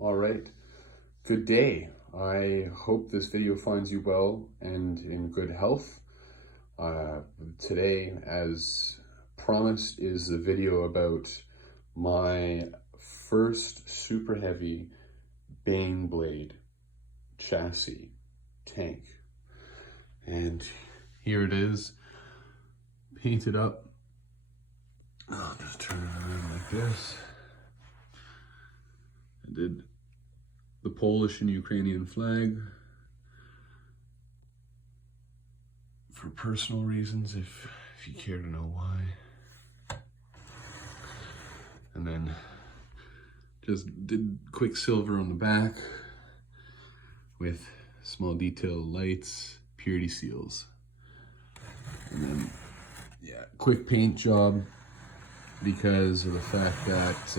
All right. Good day. I hope this video finds you well and in good health. Today, as promised, is a video about my first super heavy Baneblade chassis tank. And here it is, painted up. I'll just turn it around like this. I did the Polish and Ukrainian flag for personal reasons, if you care to know why. And then just did quicksilver on the back with small detail lights, purity seals. And then, yeah, quick paint job because of the fact that,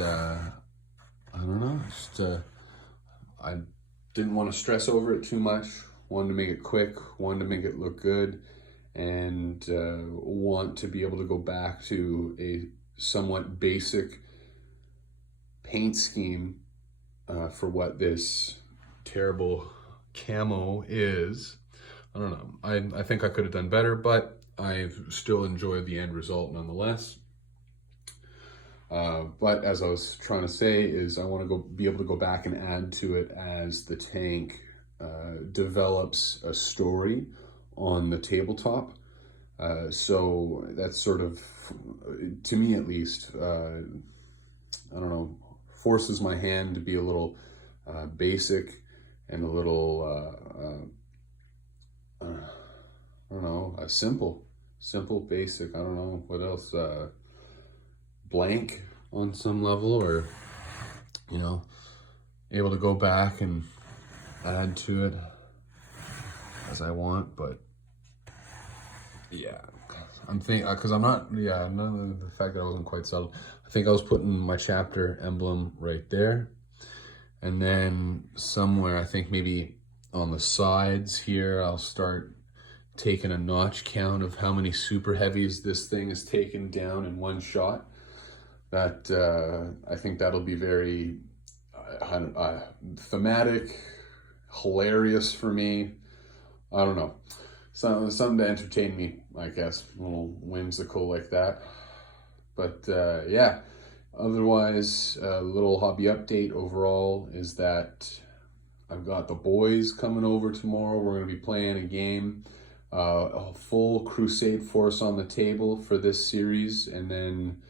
I don't know, just I didn't want to stress over it too much. Wanted to make it quick, wanted to make it look good, and want to be able to go back to a somewhat basic paint scheme for what this terrible camo is. I don't know. I think I could have done better, but I've still enjoyed the end result nonetheless. But as I was trying to say is I want to be able to go back and add to it as the tank develops a story on the tabletop. So that's sort of, to me at least, I don't know, forces my hand to be a little basic and a little, I don't know, simple, basic. I don't know what else. Blank on some level, or able to go back and add to it as I want. But yeah, I'm thinking because I'm not, none of the fact that I wasn't quite settled. I think I was putting my chapter emblem right there, and then somewhere I think maybe on the sides here I'll start taking a notch count of how many super heavies this thing is taken down in one shot. That I think that'll be very thematic, hilarious for me. I don't know, something to entertain me, I guess, a little whimsical like that. But yeah, otherwise, a little hobby update overall is that I've got the boys coming over tomorrow. We're going to be playing a game, a full crusade force on the table for this series, and then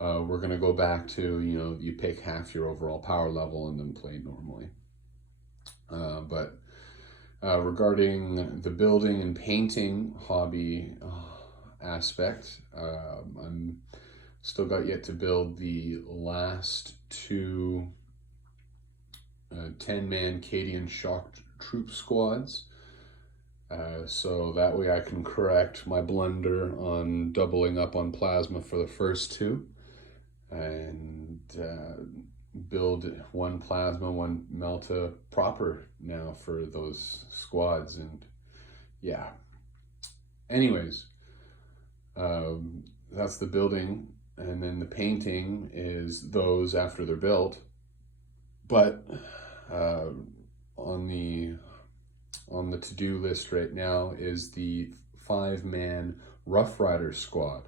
we're going to go back to, you pick half your overall power level and then play normally. But regarding the building and painting hobby aspect, I'm still got yet to build the last two 10-man Cadian shock troop squads. So that way I can correct my blunder on doubling up on plasma for the first two, and build one plasma, one melta proper now for those squads. And yeah, anyways, that's the building, and then the painting is those after they're built. But on the to-do list right now is the 5-man Rough Rider squad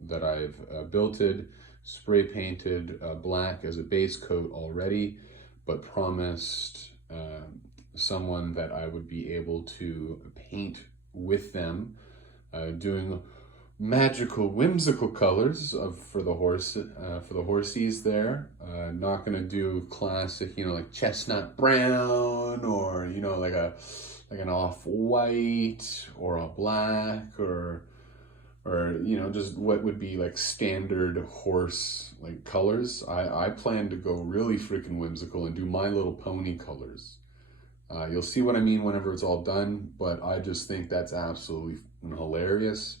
that I've builted, spray painted black as a base coat already, but promised someone that I would be able to paint with them, doing magical, whimsical colors for the horsies there. Not gonna do classic, like chestnut brown, or like an off-white or a black, or just what would be like standard horse like colors. I plan to go really freaking whimsical and do My Little Pony colors. You'll see what I mean whenever it's all done, but I just think that's absolutely hilarious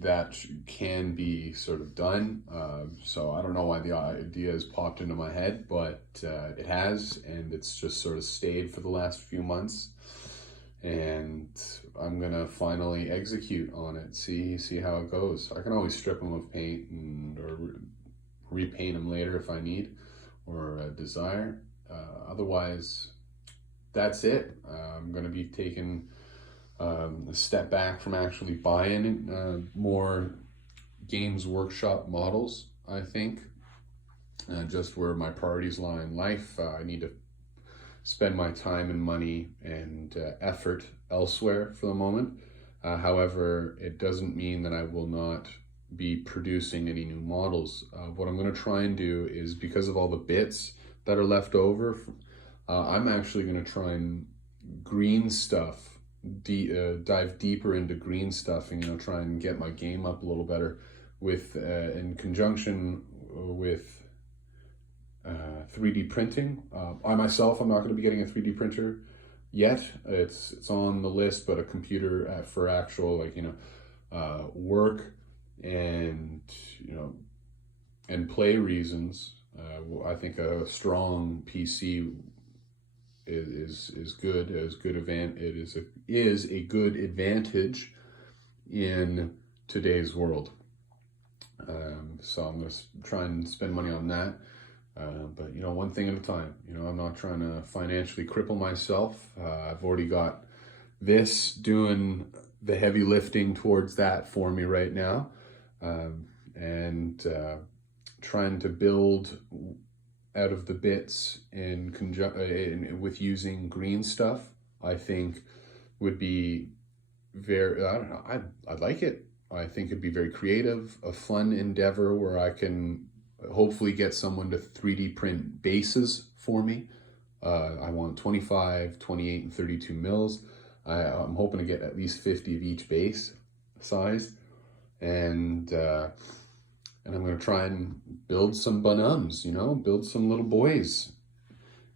that can be sort of done. So I don't know why the idea has popped into my head, but it has, and it's just sort of stayed for the last few months. And I'm gonna finally execute on it, see how it goes. I can always strip them of paint or repaint them later if I need, or desire. Otherwise, that's it. I'm going to be taking a step back from actually buying more Games Workshop models, I think. Just where my priorities lie in life. I need to spend my time and money and effort elsewhere for the moment. However, it doesn't mean that I will not be producing any new models. What I'm going to try and do is, because of all the bits that are left over, I'm actually going to try and green stuff, dive deeper into green stuff, and try and get my game up a little better with in conjunction with 3D printing. I myself, I'm not going to be getting a 3D printer yet. It's on the list, but a computer for actual work and and play reasons. I think a strong PC is good. It is a good advantage in today's world. So I'm going to try and spend money on that. But one thing at a time. I'm not trying to financially cripple myself. I've already got this doing the heavy lifting towards that for me right now, and trying to build out of the bits with using green stuff. I think would be very. I don't know. I'd like it. I think it'd be very creative, a fun endeavor where I can hopefully get someone to 3D print bases for me. I want 25, 28, and 32 mils. I'm hoping to get at least 50 of each base size. And I'm going to try and build some Bonhams, build some little boys.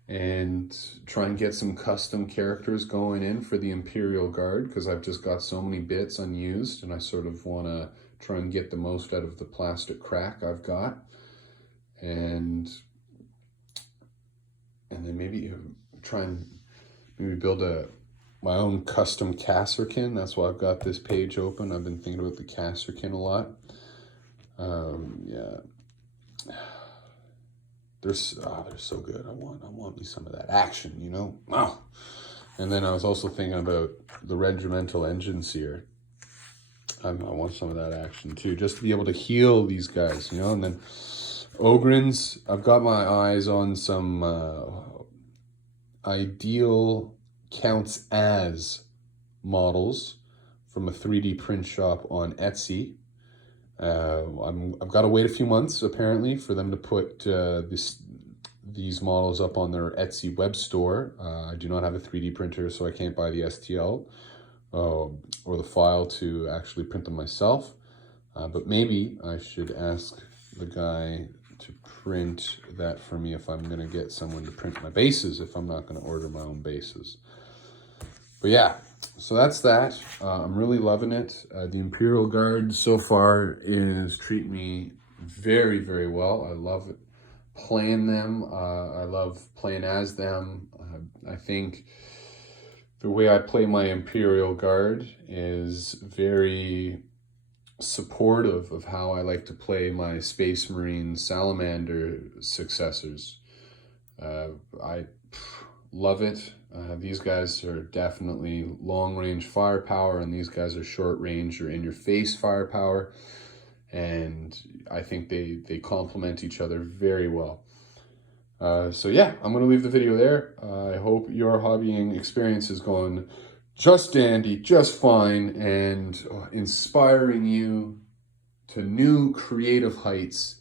And try and get some custom characters going in for the Imperial Guard, because I've just got so many bits unused, and I sort of want to try and get the most out of the plastic crack I've got. And then maybe try and build my own custom Kasserkin. That's why I've got this page open. I've been thinking about the Kasserkin a lot. Yeah, they're so good. I want me some of that action, Wow. And then I was also thinking about the Regimental Engine Seer. I want some of that action too, just to be able to heal these guys, and then Ogryns, I've got my eyes on some ideal counts as models from a 3D print shop on Etsy. I've got to wait a few months apparently for them to put these models up on their Etsy web store. I do not have a 3D printer, so I can't buy the STL or the file to actually print them myself. But maybe I should ask the guy to print that for me if I'm going to get someone to print my bases, if I'm not going to order my own bases. But yeah, so that's that. I'm really loving it. The Imperial Guard so far is treating me very, very well. I love it playing them. I love playing as them. I think the way I play my Imperial Guard is very supportive of how I like to play my Space Marine Salamander successors. I love it. These guys are definitely long-range firepower, and these guys are short-range or in-your-face firepower, and I think they complement each other very well. So yeah, I'm going to leave the video there. I hope your hobbying experience is going just dandy, just fine, and inspiring you to new creative heights,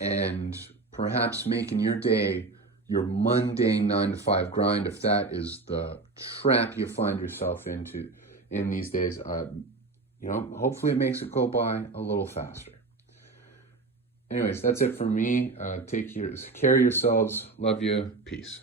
and perhaps making your day your mundane 9-to-5 grind, if that is the trap you find yourself in these days. Hopefully it makes it go by a little faster. Anyways, that's it from me. Take care of yourselves. Love you. Peace.